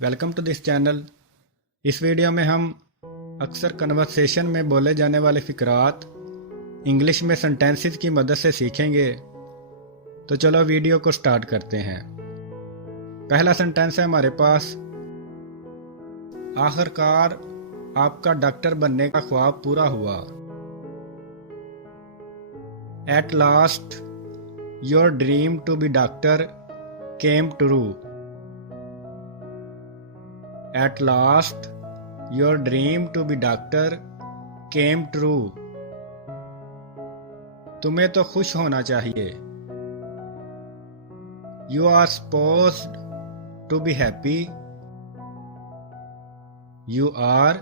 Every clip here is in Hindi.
Welcome to this channel. इस वीडियो में हम अक्सर कन्वर्सेशन में बोले जाने वाले फ़िक्रात इंग्लिश में सेंटेंसेस की मदद से सीखेंगे। तो चलो वीडियो को स्टार्ट करते हैं। पहला सेंटेंस है हमारे पास, आखिरकार आपका डॉक्टर बनने का ख्वाब पूरा हुआ। At last your dream to be doctor came true. At last, your dream to be doctor came true. तुम्हें तो खुश होना चाहिए। You are supposed to be happy. You are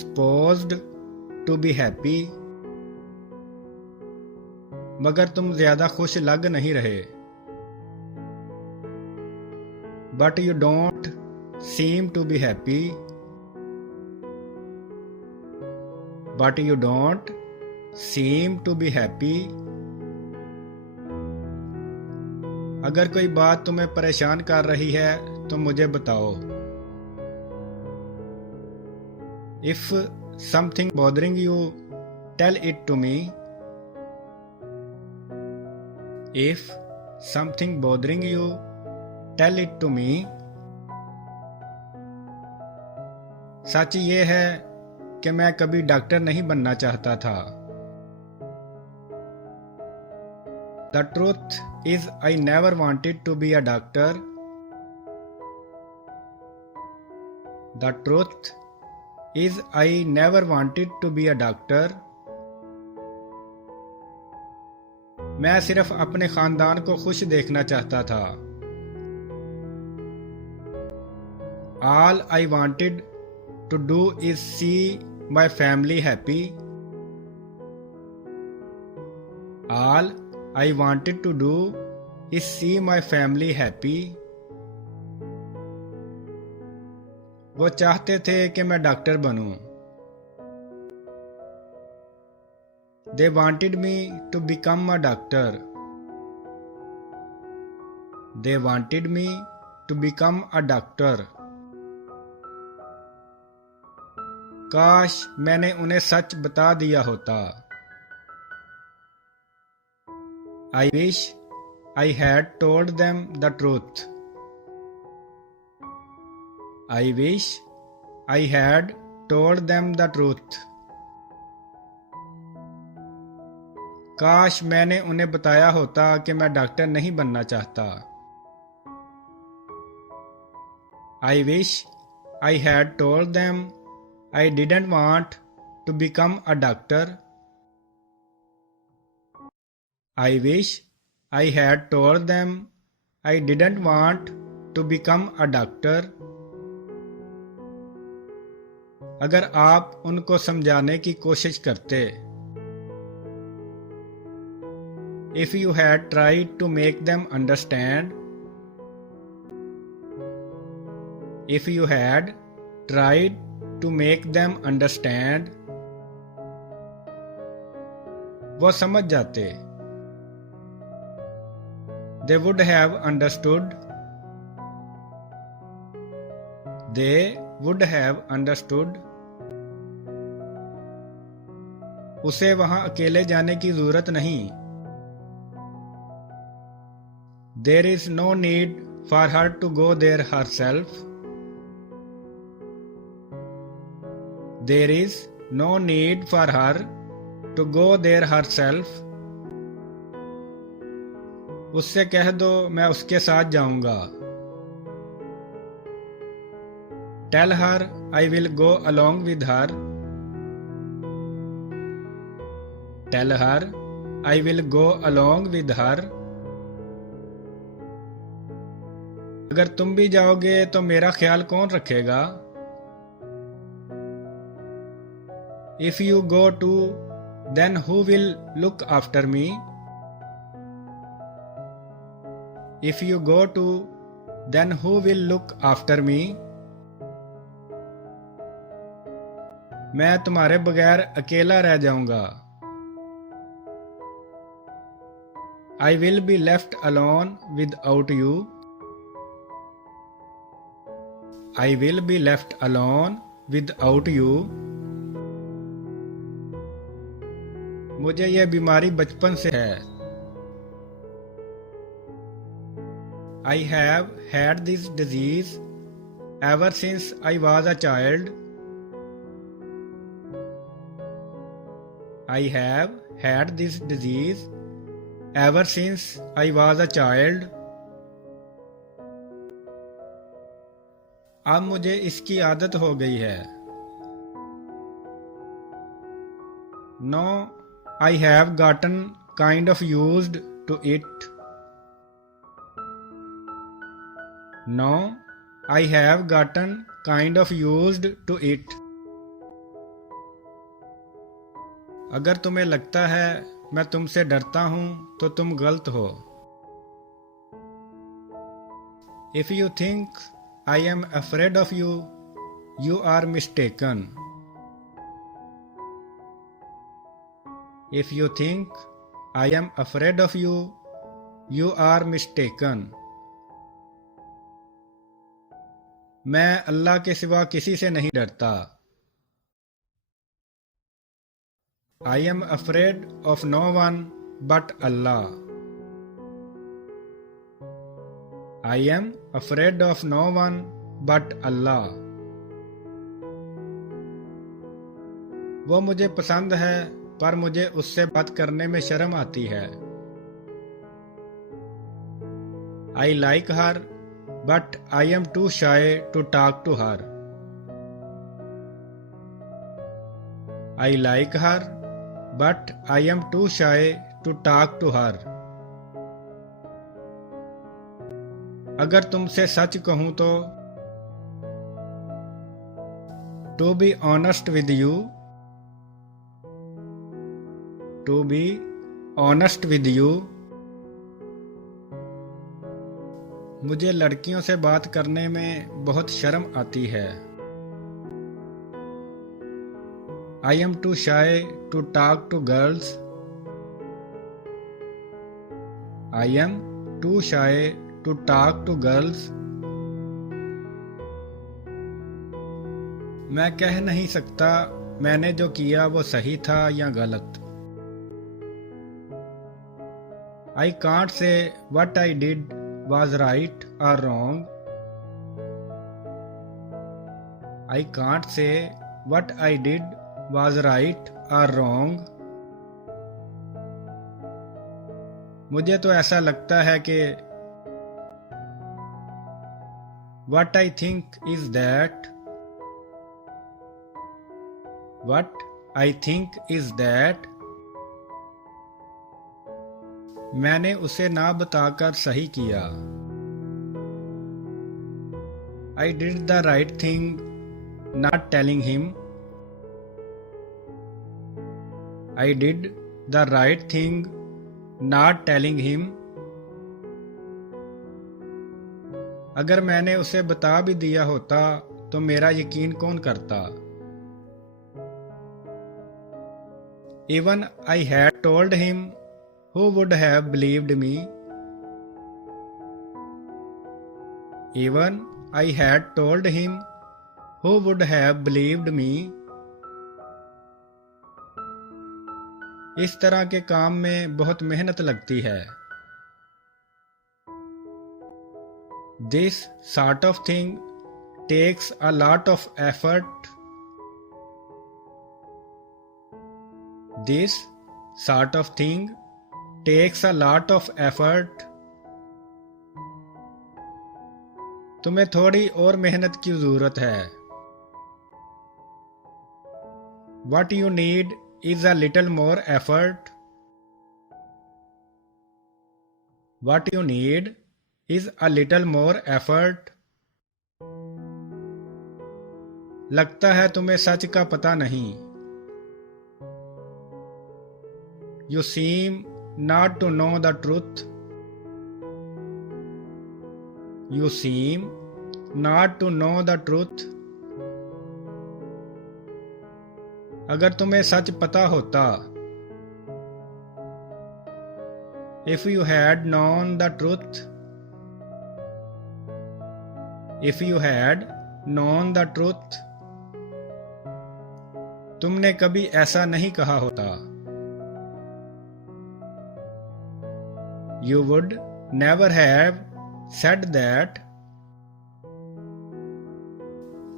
supposed to be happy. मगर तुम ज्यादा खुश लग नहीं रहे। But you don't seem to be happy. But you don't seem to be happy. अगर कोई बात तुम्हें परेशान कर रही है तो मुझे बताओ। If something bothering you, tell it to me. If something bothering you, tell it to me. सच ये है कि मैं कभी डॉक्टर नहीं बनना चाहता था। The truth is I never wanted to be a doctor. The truth is I never wanted to be a doctor. मैं सिर्फ अपने खानदान को खुश देखना चाहता था। All I wanted to do is see my family happy. All I wanted to do is see my family happy. वो चाहते थे कि मैं doctor बनूं। They wanted me to become a doctor. They wanted me to become a doctor. काश मैंने उन्हें सच बता दिया होता। I wish I had told them the truth. I wish I had told them the truth. काश मैंने उन्हें बताया होता कि मैं डॉक्टर नहीं बनना चाहता। I wish I had told them I didn't want to become a doctor. I wish I had told them I didn't want to become a doctor. अगर आप उनको समझाने की कोशिश करते। If you had tried to make them understand. If you had tried to make them understand. वो समझ जाते। They would have understood. They would have understood. उसे वहां अकेले जाने की जरूरत नहीं। There is no need for her to go there herself. There is no need for her to go there herself. उससे कह दो मैं उसके साथ जाऊंगा। Tell her I will go along with her. Tell her I will go along with her. अगर तुम भी जाओगे तो मेरा ख्याल कौन रखेगा? If you go too, then who will look after me? If you go too, then who will look after me? मैं तुम्हारे बगैर अकेला रह जाऊंगा। I will be left alone without you. I will be left alone without you. मुझे यह बीमारी बचपन से है. I have had this disease ever since I was a child. I have had this disease ever since I was a child. अब मुझे इसकी आदत हो गई है. No, I have gotten kind of used to it. No, I have gotten kind of used to it. अगर तुम्हें लगता है मैं तुमसे डरता हूं तो तुम गलत हो. If you think I am afraid of you, you are mistaken. If you think I am afraid of you, you are mistaken. मैं अल्लाह के सिवा किसी से नहीं डरता. I am afraid of no one but Allah. I am afraid of no one but Allah. वो मुझे पसंद है पर मुझे उससे बात करने में शर्म आती है. I like her but I am too shy to talk to her. I like her but I am too shy to talk to her. अगर तुमसे सच कहूं तो To be honest with you. To be honest with you. मुझे लड़कियों से बात करने में बहुत शर्म आती है. I am too shy to talk to girls. I am too shy to talk to girls. मैं कह नहीं सकता मैंने जो किया वो सही था या गलत. I can't say what I did was right or wrong. I can't say what I did was right or wrong. मुझे तो ऐसा लगता है कि What I think is that. What I think is that. मैंने उसे ना बताकर सही किया. I did the right thing not telling him. I did the right thing not telling him. अगर मैंने उसे बता भी दिया होता तो मेरा यकीन कौन करता. Even I had told him, who would have believed me? Even I had told him, who would have believed me? इस तरह के काम में बहुत मेहनत लगती है. This sort of thing takes a lot of effort. This sort of thing takes a lot of effort. तुम्हें थोड़ी और मेहनत की जरूरत है. What you need is a little more effort. What you need is a little more effort. लगता है तुम्हें सच का पता नहीं. You seem not to know the truth. You seem not to know the truth. अगर तुम्हें सच पता होता. If you had known the truth. If you had known the truth? तुमने कभी ऐसा नहीं कहा होता। You would never have said that.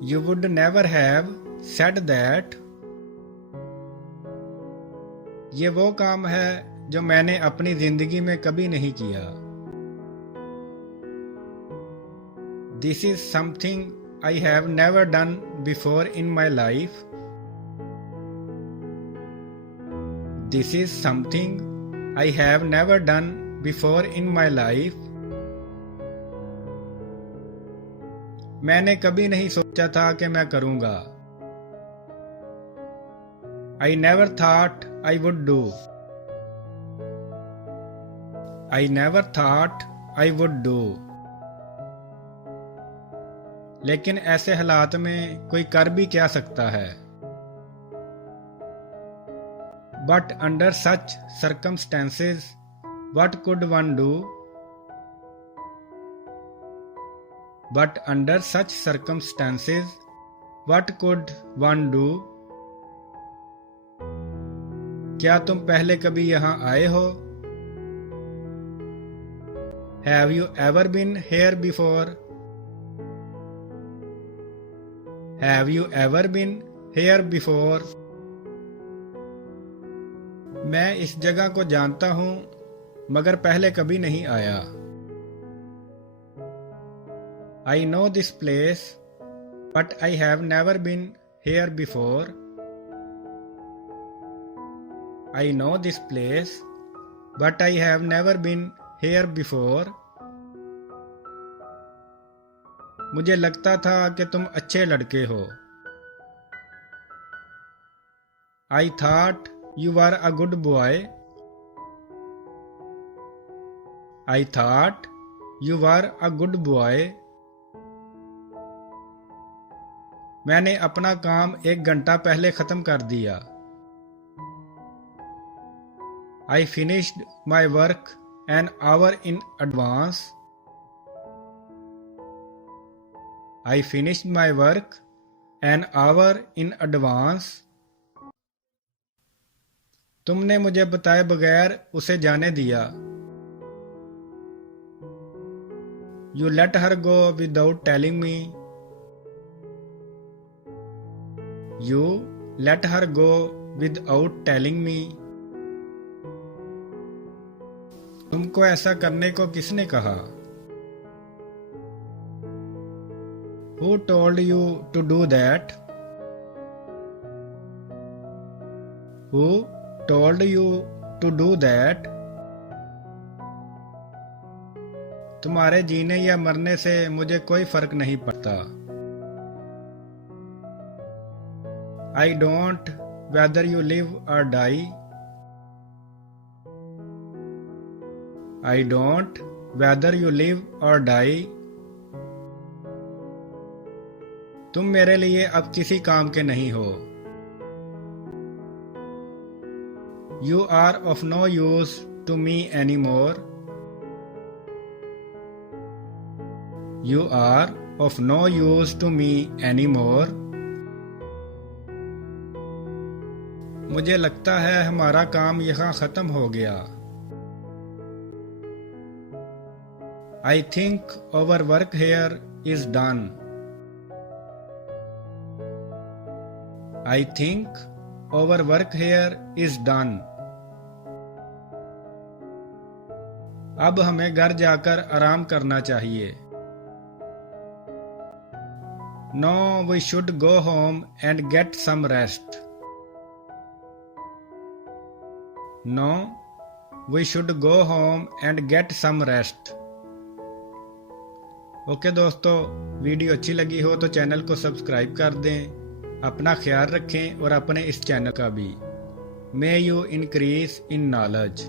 You would never have said that. ये वो काम है जो मैंने अपनी जिंदगी में कभी नहीं किया। This is something I have never done before in my life. This is something I have never done before in my life. मैंने कभी नहीं सोचा था कि मैं करूंगा। I never thought I would do. I never thought I would do. लेकिन ऐसे हालात में कोई कर भी क्या सकता है। But under such circumstances, what could one do? But under such circumstances, what could one do? क्या तुम पहले कभी यहाँ आए हो? Have you ever been here before? Have you ever been here before? मैं इस जगह को जानता हूं मगर पहले कभी नहीं आया। I know this place, but I have never been here before. I know this place, but I have never been here before. मुझे लगता था कि तुम अच्छे लड़के हो। I thought you were a good boy. I thought you were a good boy. मैंने अपना काम 1 घंटा पहले खत्म कर दिया। I finished my work an hour in advance. I finished my work an hour in advance. तुमने मुझे बताए बगैर उसे जाने दिया। You let her go without telling me. You let her go without telling me. तुमको ऐसा करने को किसने कहा? Who told you to do that? Who told you to do that? तुम्हारे जीने या मरने से मुझे कोई फर्क नहीं पड़ता। I don't whether you live or die. I don't whether you live or die. तुम मेरे लिए अब किसी काम के नहीं हो। You are of no use to me anymore. You are of no use to me anymore. मुझे लगता है हमारा काम यहाँ खत्म हो गया। I think our work here is done. I think our work here is done. अब हमें घर जाकर आराम करना चाहिए। No, we should go home and get some rest. No, we should go home and get some rest. Okay दोस्तों, वीडियो अच्छी लगी हो तो चैनल को सब्सक्राइब कर दें। अपना ख्याल रखें और अपने इस चैनल का भी। May you increase in knowledge.